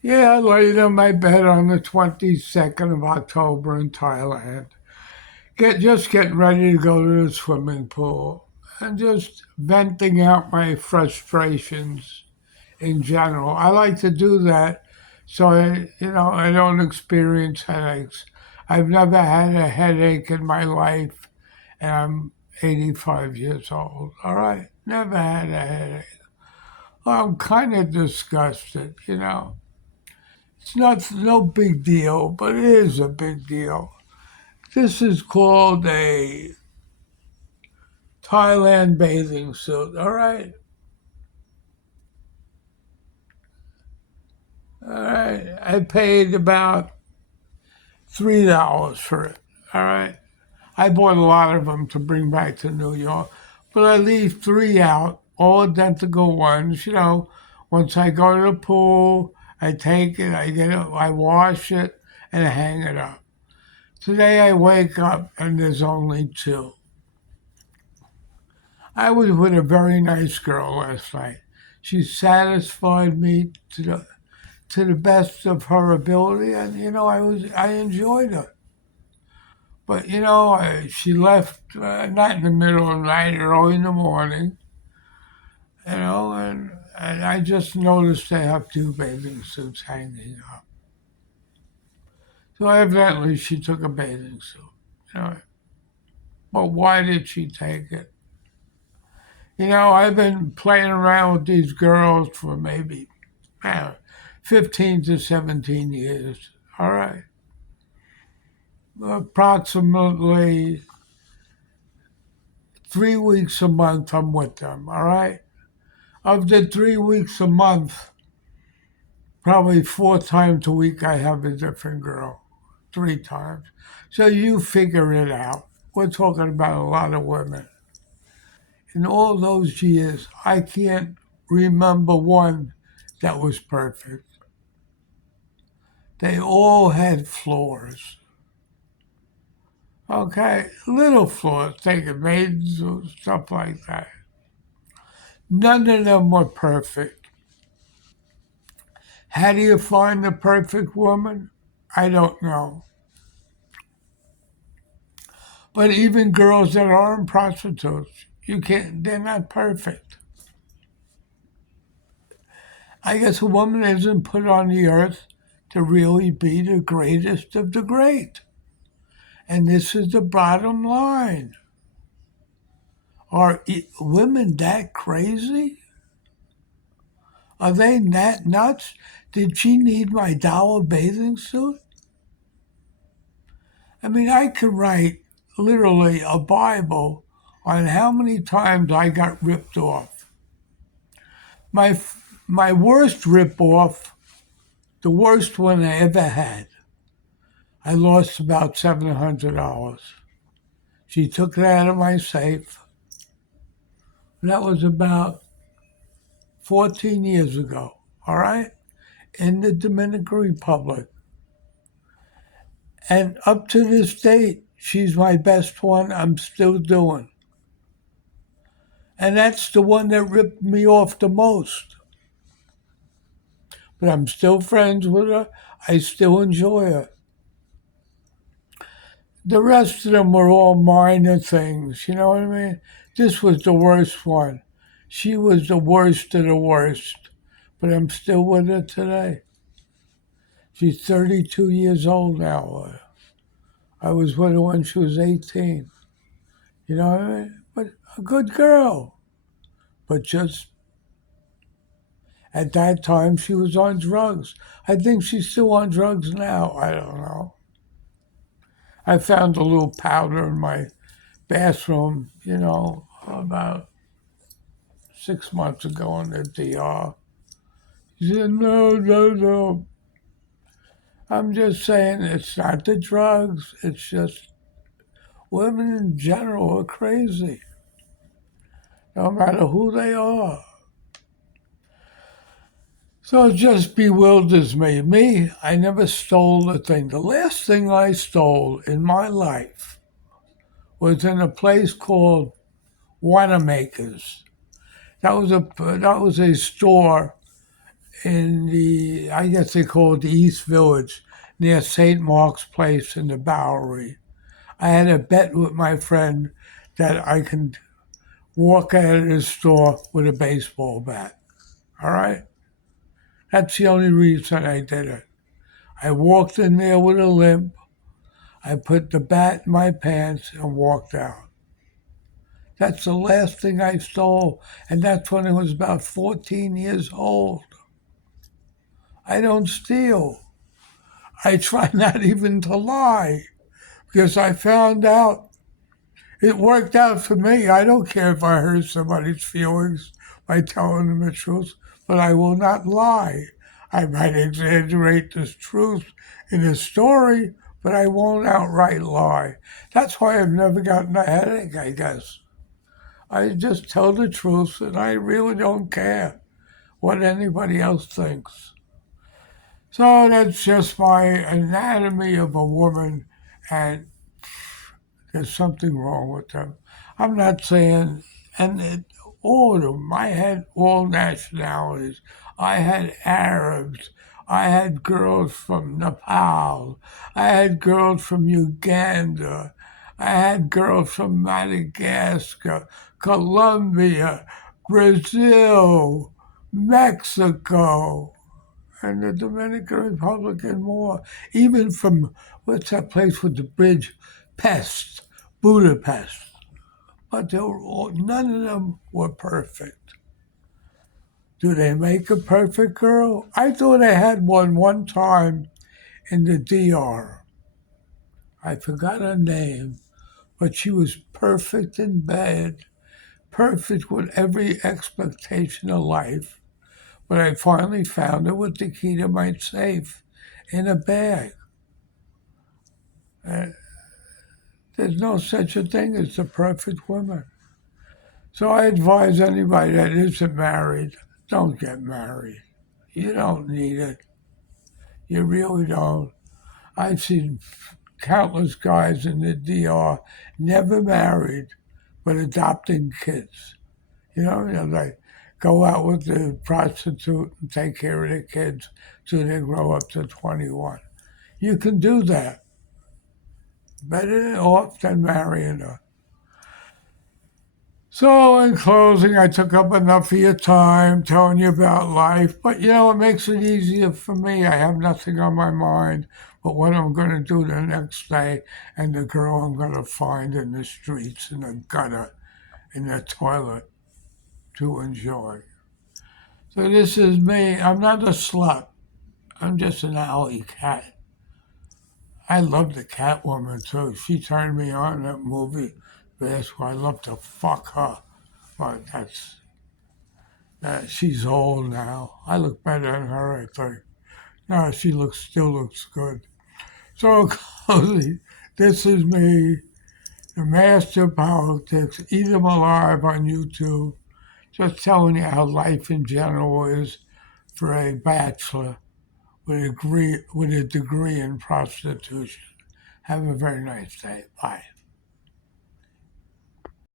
Yeah, I laid in my bed on the 22nd of October in Thailand. Just getting ready to go to the swimming pool and just venting out my frustrations in general. I like to do that so I don't experience headaches. I've never had a headache in my life, and I'm 85 years old. All right, never had a headache. Well, I'm kind of disgusted. It's not no big deal, but it is a big deal. This is called a Thailand bathing suit. All right, all right. I paid about $3 for it. All right. I bought a lot of them to bring back to New York, but I leave three out, all identical ones. Once I go to the pool, I take it, I get it, I wash it, and I hang it up. Today I wake up and there's only two. I was with a very nice girl last night. She satisfied me to the best of her ability, and I enjoyed her. But she left not in the middle of the night, early in the morning, and I just noticed they have two bathing suits hanging up. So evidently she took a bathing suit. You know, but why did she take it? I've been playing around with these girls for maybe uh, 15 to 17 years. All right. Approximately 3 weeks a month I'm with them. All right. Of the 3 weeks a month, probably 4 times a week I have a different girl. 3 times. So you figure it out. We're talking about a lot of women. In all those years, I can't remember one that was perfect. They all had flaws. Okay, little flaws, taking maidens or stuff like that. None of them were perfect. How do you find the perfect woman? I don't know. But even girls that aren't prostitutes, they're not perfect. I guess a woman isn't put on the earth to really be the greatest of the great. And this is the bottom line. Are women that crazy? Are they that nuts? Did she need my dollar bathing suit? I mean, I could write literally a Bible on how many times I got ripped off. My worst rip off, the worst one I ever had, I lost about $700. She took it out of my safe. That was about 14 years ago, all right, in the Dominican Republic. And up to this date, she's my best one I'm still doing. And that's the one that ripped me off the most. But I'm still friends with her. I still enjoy her. The rest of them were all minor things, you know what I mean? This was the worst one. She was the worst of the worst. But I'm still with her today. She's 32 years old now. I was with her when she was 18. You know what I mean? But a good girl. But just at that time, she was on drugs. I think she's still on drugs now. I don't know. I found a little powder in my bathroom, about 6 months ago in the DR. She said, no, no, no. I'm just saying it's not the drugs. It's just women in general are crazy, no matter who they are. So it just bewilders me. I never stole a thing. The last thing I stole in my life was in a place called Wanamaker's. That was a store in the, I guess they call it the East Village, near St. Mark's Place in the Bowery. I had a bet with my friend that I can walk out of the store with a baseball bat. All right? That's the only reason I did it. I walked in there with a limp. I put the bat in my pants and walked out. That's the last thing I stole, and that's when I was about 14 years old. I don't steal. I try not even to lie because I found out it worked out for me. I don't care if I hurt somebody's feelings by telling them the truth, but I will not lie. I might exaggerate the truth in a story, but I won't outright lie. That's why I've never gotten a headache, I guess. I just tell the truth, and I really don't care what anybody else thinks. So that's just my anatomy of a woman, and there's something wrong with them. I'm not saying, and all of them. I had all nationalities. I had Arabs. I had girls from Nepal. I had girls from Uganda. I had girls from Madagascar, Colombia, Brazil, Mexico, and the Dominican Republic and more. Even from, what's that place with the bridge? Pest, Budapest. But they were all, none of them were perfect. Do they make a perfect girl? I thought I had one time in the DR. I forgot her name, but she was perfect in bed, perfect with every expectation of life. But I finally found her with the key to my safe in a bag. Uh, there's no such a thing as the perfect woman. So I advise anybody that isn't married, don't get married. You don't need it. You really don't. I've seen countless guys in the DR never married, but adopting kids. Like go out with the prostitute and take care of the kids till they grow up to 21. You can do that. Better off than marrying her. So, in closing, I took up enough of your time telling you about life, but it makes it easier for me. I have nothing on my mind but what I'm going to do the next day and the girl I'm going to find in the streets, in the gutter, in the toilet to enjoy. So, this is me. I'm not a slut, I'm just an alley cat. I love the Catwoman too. She turned me on in that movie. That's why I love to fuck her. But she's old now. I look better than her, I think. No, she still looks good. So, Chloe, this is me, the Master of Politics. Eat 'em alive on YouTube. Just telling you how life in general is for a bachelor with a degree in prostitution. Have a very nice day. Bye.